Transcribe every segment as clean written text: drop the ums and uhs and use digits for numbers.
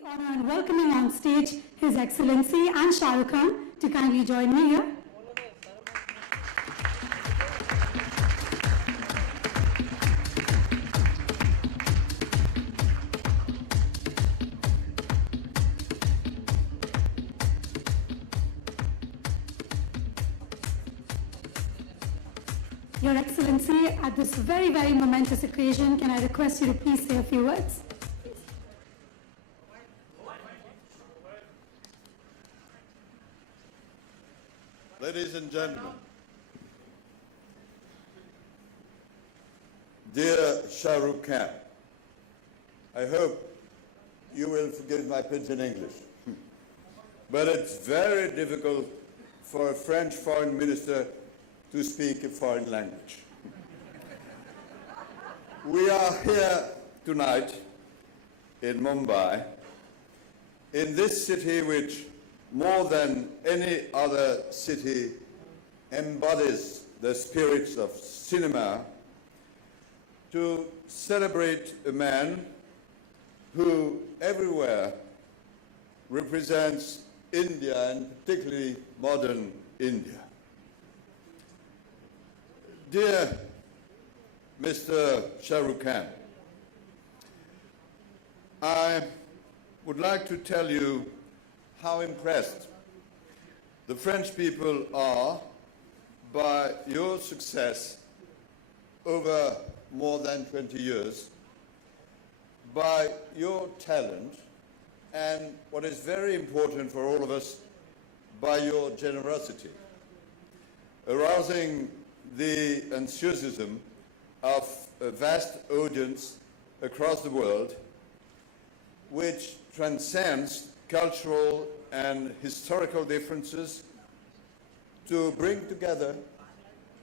the honor and welcoming on stage His Excellency and Shahrukh Khan to kindly join me here. Your Excellency, at this very, very momentous occasion, can I request you to please say a few words? Ladies and gentlemen, dear Shahrukh Khan, I hope you will forgive my pidgin English, but it's very difficult for a French foreign minister to speak a foreign language. We are here tonight in Mumbai, in this city which more than any other city embodies the spirits of cinema, to celebrate a man who everywhere represents India, and particularly modern India. Dear Mr. Shahrukh Khan, I would like to tell you how impressed the French people are by your success over more than 20 years, by your talent, and what is very important for all of us, by your generosity, arousing the enthusiasm of a vast audience across the world, which transcends cultural and historical differences to bring together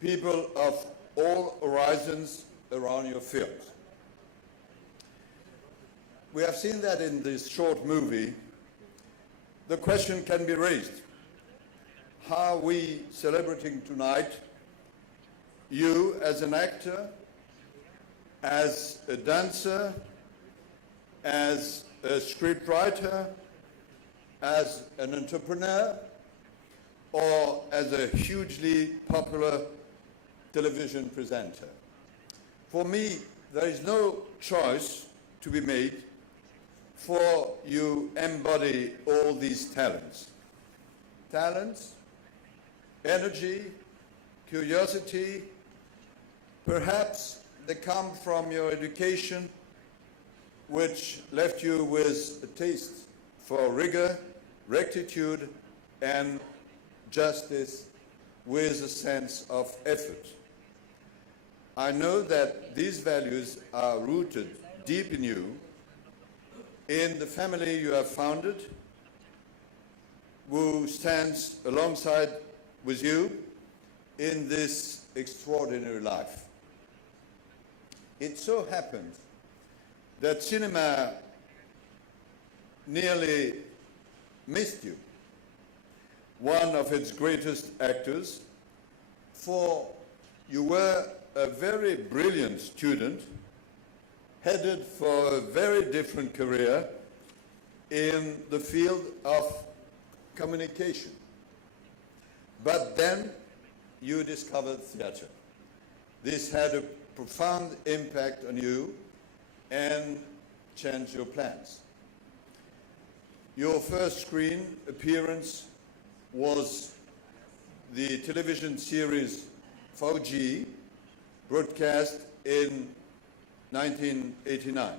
people of all horizons around your films. We have seen that in this short movie. The question can be raised: how are we celebrating tonight you as an actor, as a dancer, as a scriptwriter, as an entrepreneur, or as a hugely popular television presenter? For me, there is no choice to be made, for you embody all these talents. Talents, energy, curiosity, perhaps they come from your education, which left you with a taste for rigor, rectitude, and justice, with a sense of effort. I know that these values are rooted deep in you, in the family you have founded, who stands alongside with you in this extraordinary life. It so happens that cinema nearly missed you, one of its greatest actors, for you were a very brilliant student, headed for a very different career in the field of communication. But then you discovered theater. This had a profound impact on you and changed your plans. Your first screen appearance was the television series Foregin, broadcast in 1989.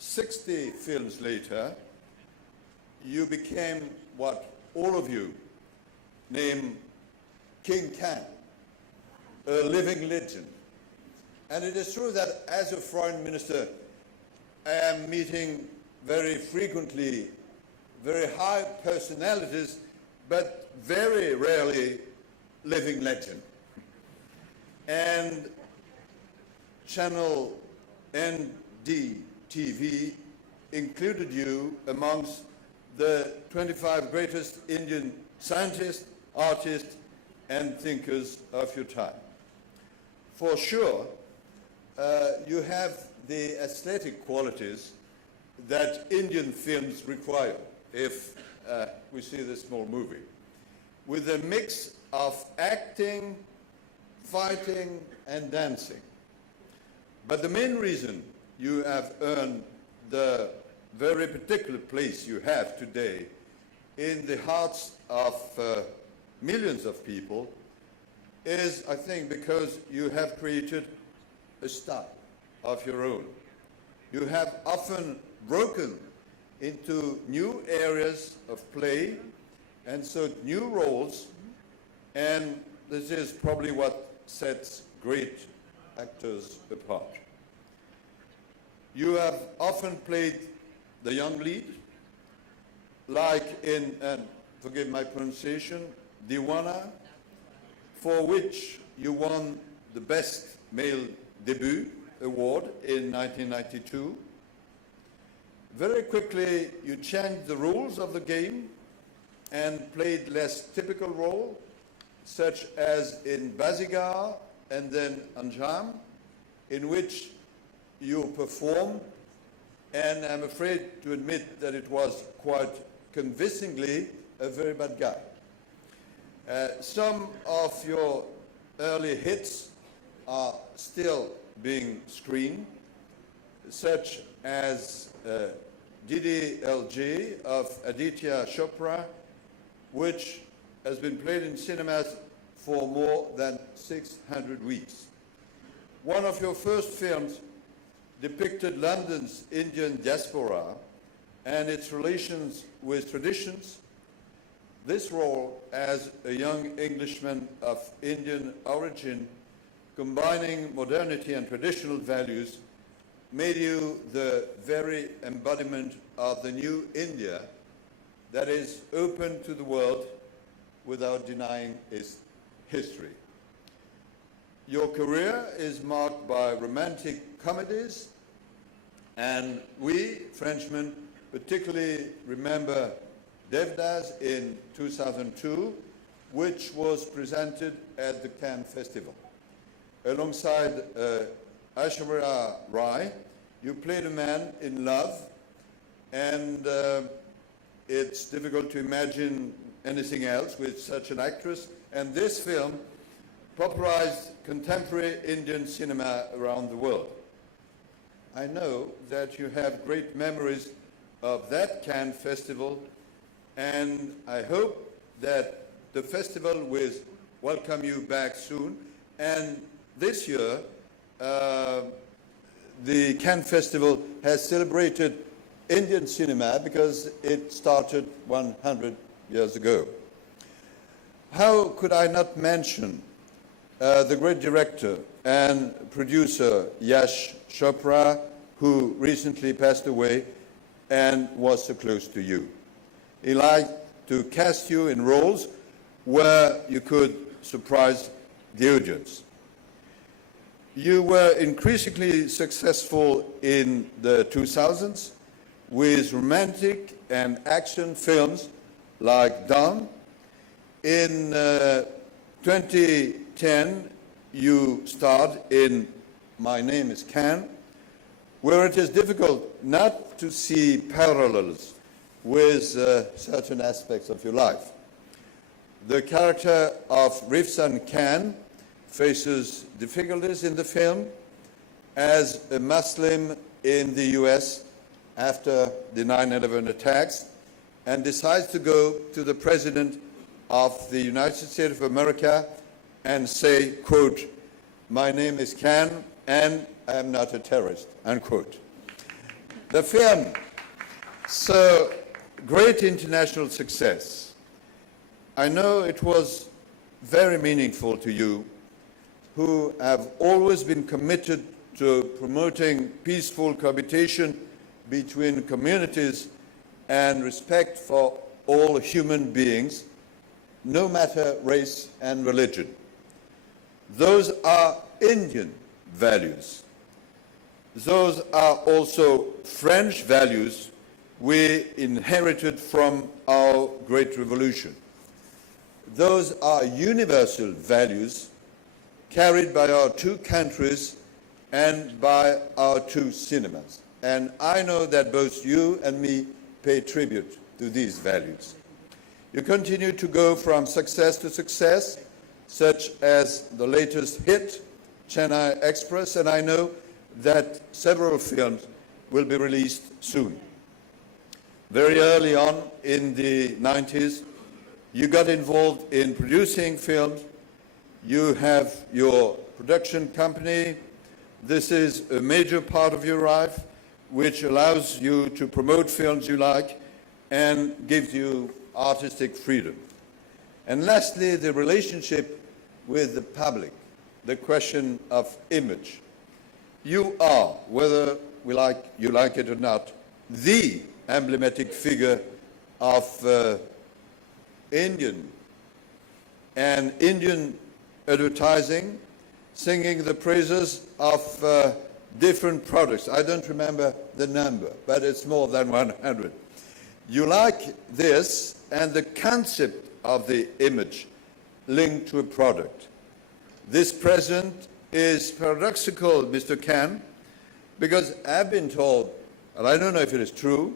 60 films later, you became what all of you name King Khan, a living legend. And it is true that as a foreign minister, I am meeting very frequently very high personalities, but very rarely living legend. And Channel NDTV included you amongst the 25 greatest Indian scientists, artists, and thinkers of your time. For sure, you have the aesthetic qualities that Indian films require if we see this small movie, with a mix of acting, fighting, and dancing. But the main reason you have earned the very particular place you have today in the hearts of millions of people is, I think, because you have created a style of your own. You have often broken into new areas of play and so new roles, and this is probably what sets great actors apart. You have often played the young lead, like in, and forgive my pronunciation, Diwana, for which you won the Best Male Debut Award in 1992. Very quickly, you changed the rules of the game and played less typical role, such as in Bazigar and then Anjam, in which you performed, and I'm afraid to admit that it was quite convincingly a very bad guy. Some of your early hits are still being screened, such as Didi LG of Aditya Chopra, which has been played in cinemas for more than 600 weeks. One of your first films depicted London's Indian diaspora and its relations with traditions. This role as a young Englishman of Indian origin, combining modernity and traditional values, made you the very embodiment of the new India that is open to the world without denying its history. Your career is marked by romantic comedies, and we, Frenchmen, particularly remember Devdas in 2002, which was presented at the Cannes Festival. Alongside Aishwarya Rai, you played a man in love, and it's difficult to imagine anything else with such an actress, and this film popularized contemporary Indian cinema around the world. I know that you have great memories of that Cannes Festival, and I hope that the festival will welcome you back soon. And this year, the Cannes Festival has celebrated Indian cinema because it started 100 years ago. How could I not mention the great director and producer Yash Chopra, who recently passed away and was so close to you. He liked to cast you in roles where you could surprise the audience. You were increasingly successful in the 2000s with romantic and action films like Dawn. In 2010, you starred in My Name is Khan, where it is difficult not to see parallels with certain aspects of your life. The character of Rifsan Khan faces difficulties in the film as a Muslim in the US after the 9/11 attacks, and decides to go to the President of the United States of America and say, quote, "My name is Khan and I am not a terrorist," unquote. The film, so great international success. I know it was very meaningful to you, who have always been committed to promoting peaceful cohabitation between communities and respect for all human beings, no matter race and religion. Those are Indian values. Those are also French values we inherited from our great revolution. Those are universal values carried by our two countries and by our two cinemas. and I know that both you and me pay tribute to these values. You continue to go from success to success, such as the latest hit, Chennai Express, and I know that several films will be released soon. Very early on in the 90s, you got involved in producing films. You have your production company. This is a major part of your life, which allows you to promote films you like and gives you artistic freedom. And lastly, the relationship with the public, the question of image. You are, whether you like it or not, the emblematic figure of Indian advertising, singing the praises of different products. I don't remember the number, but it's more than 100. You like this and the concept of the image linked to a product. This present is paradoxical, Mr. Khan, because I've been told, and I don't know if it is true,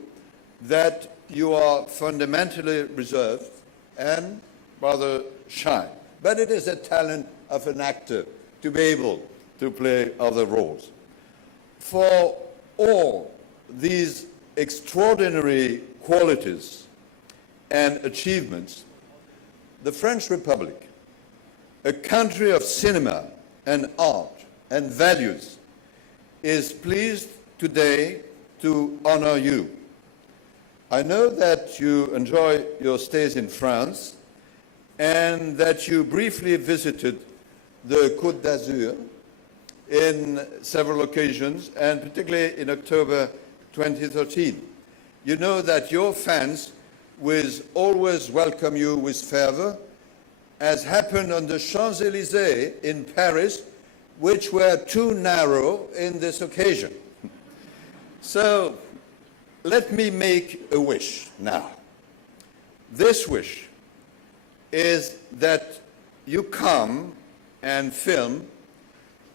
that you are fundamentally reserved and rather shy. But it is a talent of an actor to be able to play other roles. For all these extraordinary qualities and achievements, the French Republic, a country of cinema and art and values, is pleased today to honor you. I know that you enjoy your stays in France and that you briefly visited the Côte d'Azur in several occasions, and particularly in October 2013. You know that your fans will always welcome you with fervor, as happened on the Champs-Élysées in Paris, which were too narrow in this occasion. So let me make a wish now. This wish is that you come and film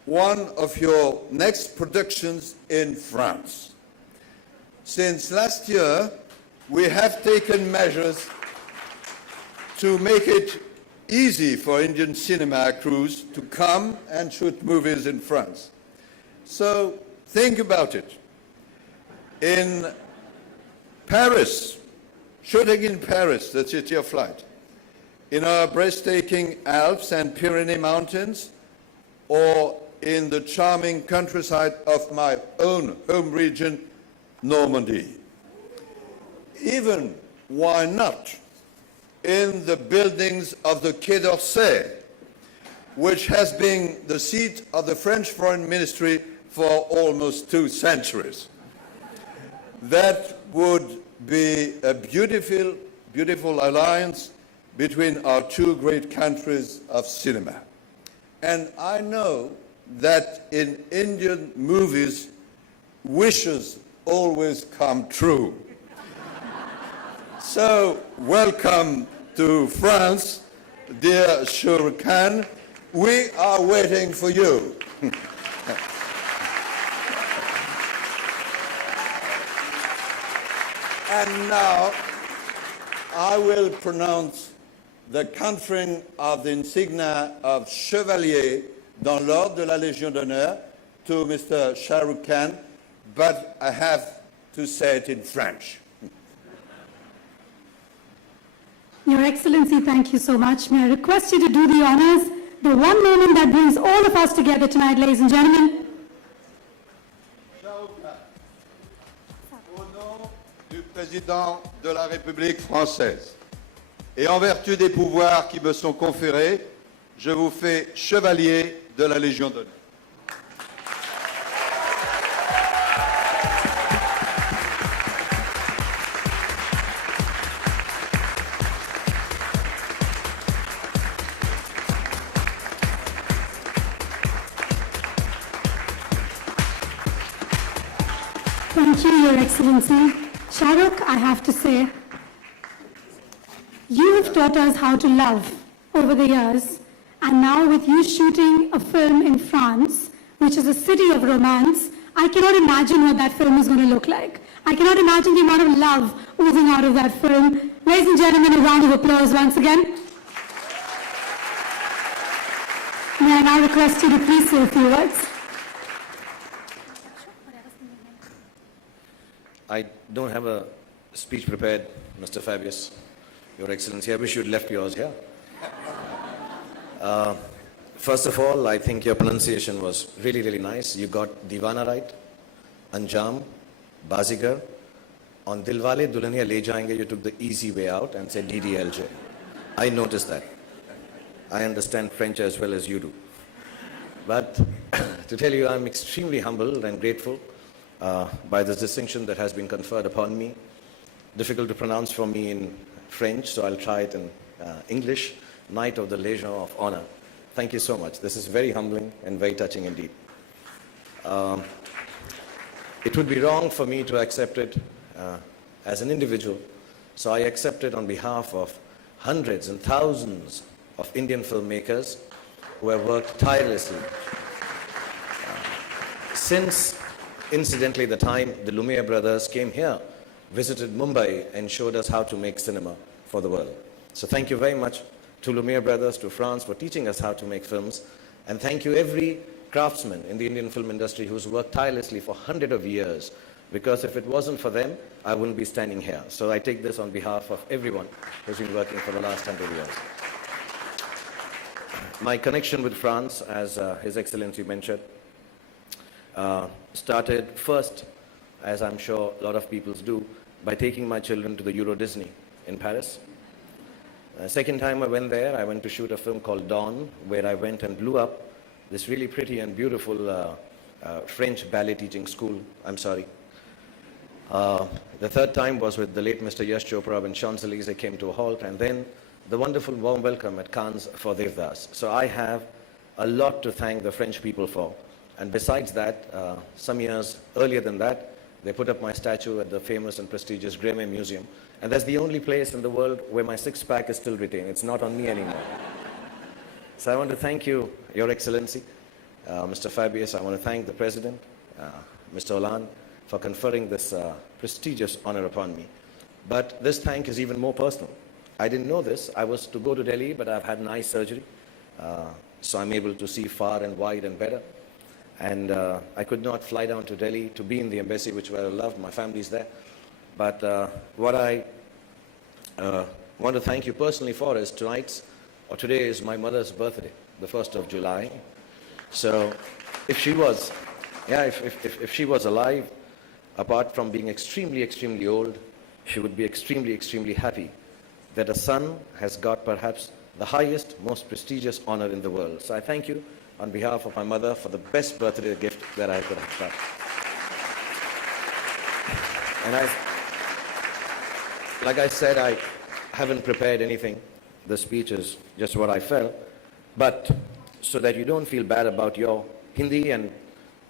one of your next productions in France. Since last year, we have taken measures to make it easy for Indian cinema crews to come and shoot movies in France. So think about it. In Paris, shooting in Paris, the city of light, in our breathtaking Alps and Pyrenees mountains, or in the charming countryside of my own home region, Normandy. Even, why not, in the buildings of the Quai d'Orsay, which has been the seat of the French Foreign Ministry for almost 2 centuries. That would be a beautiful, beautiful alliance between our 2 great countries of cinema. And I know that in Indian movies, wishes always come true. So, welcome to France, dear Shahrukh Khan. We are waiting for you. And now, I will pronounce the conferring of the insignia of Chevalier dans l'ordre de la Légion d'honneur to Mr. Shahrukh Khan, but I have to say it in French. Your Excellency, thank you so much. May I request you to do the honors, the one moment that brings all of us together tonight, ladies and gentlemen. Au nom du président de la République française et en vertu des pouvoirs qui me sont conférés, je vous fais chevalier de la Légion d'honneur. Thank you, Your Excellency. Shahrukh, I have to say, you have taught us how to love over the years, and now with you shooting a film in France, which is a city of romance, I cannot imagine what that film is going to look like. I cannot imagine the amount of love oozing out of that film. Ladies and gentlemen, a round of applause once again. May I now request you to please say a few words. I don't have a speech prepared, Mr. Fabius, Your Excellency. I wish you'd left yours here. First of all, I think your pronunciation was really, really nice. You got Divana right, Anjam, Bazigar. On Dilwale Dulhaniya Le Jayenge, you took the easy way out and said DDLJ. I noticed that. I understand French as well as you do. But to tell you, I'm extremely humbled and grateful by this distinction that has been conferred upon me. Difficult to pronounce for me in French, so I'll try it in English. Knight of the Legion of Honor. Thank you so much. This is very humbling and very touching indeed. It would be wrong for me to accept it as an individual, so I accept it on behalf of hundreds and thousands of Indian filmmakers who have worked tirelessly since, incidentally, the time the Lumiere brothers came here, visited Mumbai and showed us how to make cinema for the world. So thank you very much to Lumiere brothers, to France, for teaching us how to make films. And thank you every craftsman in the Indian film industry who's worked tirelessly for hundreds of years, because if it wasn't for them, I wouldn't be standing here. So I take this on behalf of everyone who's been working for the last 100 years. My connection with France, as His Excellency mentioned, started first, as I'm sure a lot of people do, by taking my children to the Euro Disney in Paris. Second time I went there, I went to shoot a film called Dawn, where I went and blew up this really pretty and beautiful French ballet teaching school. I'm sorry. The third time was with the late Mr. Yash Chopra when Champs-Élysées came to a halt, and then the wonderful warm welcome at Cannes for Devdas. So I have a lot to thank the French people for. And besides that, some years earlier than that, they put up my statue at the famous and prestigious Grémy Museum. And that's the only place in the world where my six-pack is still retained. It's not on me anymore. So I want to thank you, Your Excellency, Mr. Fabius. I want to thank the President, Mr. Hollande, for conferring this prestigious honor upon me. But this thank is even more personal. I didn't know this. I was to go to Delhi, but I've had an eye surgery. So I'm able to see far and wide and better. And I could not fly down to Delhi to be in the embassy, which I love. My family's there. But what I want to thank you personally for is today is my mother's birthday, the 1st of July. So if she was, if she was alive, apart from being extremely, extremely old, she would be extremely, extremely happy that a son has got perhaps the highest, most prestigious honor in the world. So I thank you on behalf of my mother for the best birthday gift that I could have got. And like I said, I haven't prepared anything. The speech is just what I felt. But so that you don't feel bad about your Hindi and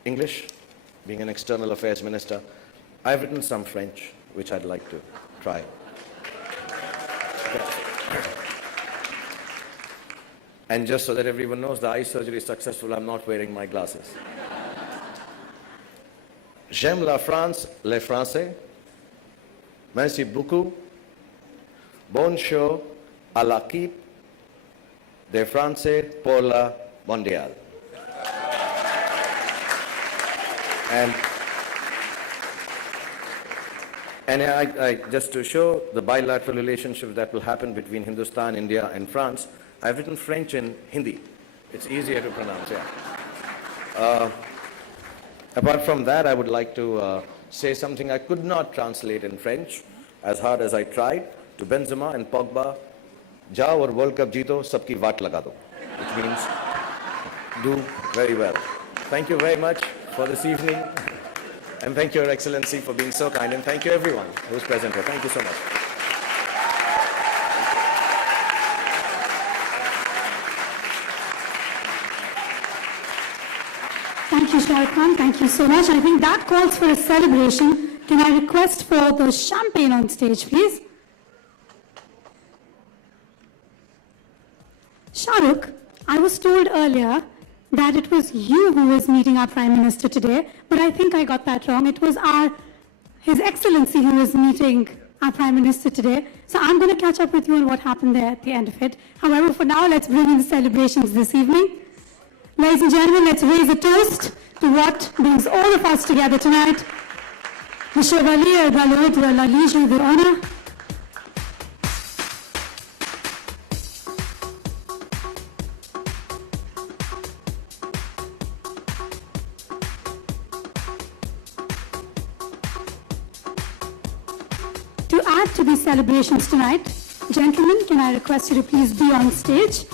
English, being an external affairs minister, I've written some French, which I'd like to try. And just so that everyone knows, the eye surgery is successful, I'm not wearing my glasses. J'aime la France, les Français. Merci beaucoup. Bon show à l'équipe des Français pour la mondiale. And I just to show the bilateral relationship that will happen between Hindustan, India, and France, I've written French and Hindi. It's easier to pronounce, yeah. Apart from that, I would like to say something I could not translate in French, as hard as I tried, to Benzema and Pogba. Jao or World Cup jeeto, sabki vaat laga do. Which means, do very well. Thank you very much for this evening. And thank you, Your Excellency, for being so kind. And thank you, everyone who's present here. Thank you so much. Thank you, Shahrukh Khan. Thank you so much. I think that calls for a celebration. Can I request for the champagne on stage, please? Shahrukh, I was told earlier that it was you who was meeting our Prime Minister today, but I think I got that wrong. It was His Excellency who was meeting our Prime Minister today. So I'm going to catch up with you on what happened there at the end of it. However, for now, let's bring in the celebrations this evening. Ladies and gentlemen, let's raise a toast to what brings all of us together tonight. The Chevalier de l'Ordre de la Légion d'Honneur. To add to these celebrations tonight, gentlemen, can I request you to please be on stage?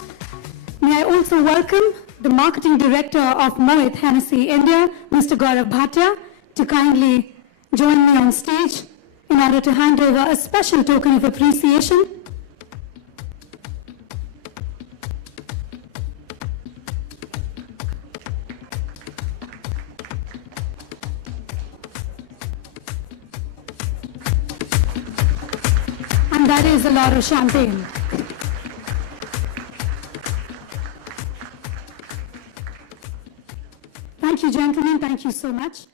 May I also welcome the Marketing Director of Mohit Hennessy India, Mr. Gaurav Bhatia, to kindly join me on stage in order to hand over a special token of appreciation. And that is a lot of champagne. Thank you, gentlemen. Thank you so much.